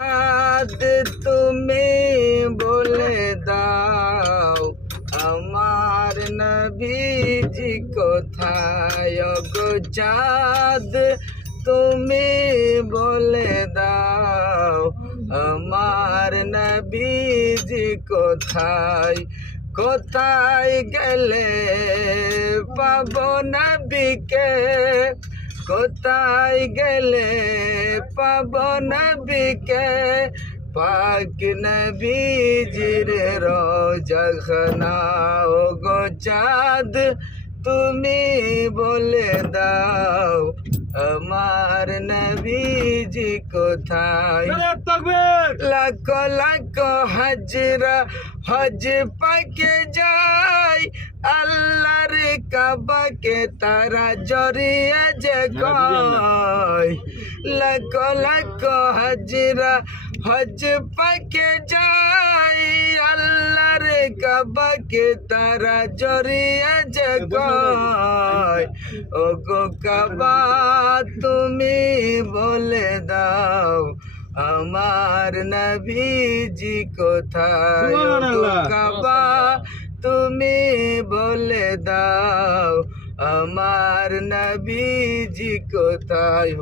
আদ তুমি বলে দাও আমার নবীজি কোথায় গো চাঁদ তুমি বলে দাও আমার নবীজি কোথায় কোথায় গেলে পাবো নবীকে কোথায় গেলে পাবো নবীকে পাক নবীজির রোজা খানা ও গো চাঁদ তুমি বলে দাও আমার নবীজি কোথায় লাখো লাখো হাজরা হজ পাকে যায় আল্লাহর কাবাকে তারা জড়িয়ে যে কয় লাখো লাখো হাজরা হজ পাকে যায় আল্লাহর কাবাকে তারা জড়িয়ে যে কয় ও গো কাবা তুমি বলে দাও আমার নবীজি কোথায় ও গো কাবা তুমি বলে দাও আমার নবীজি কোথায়।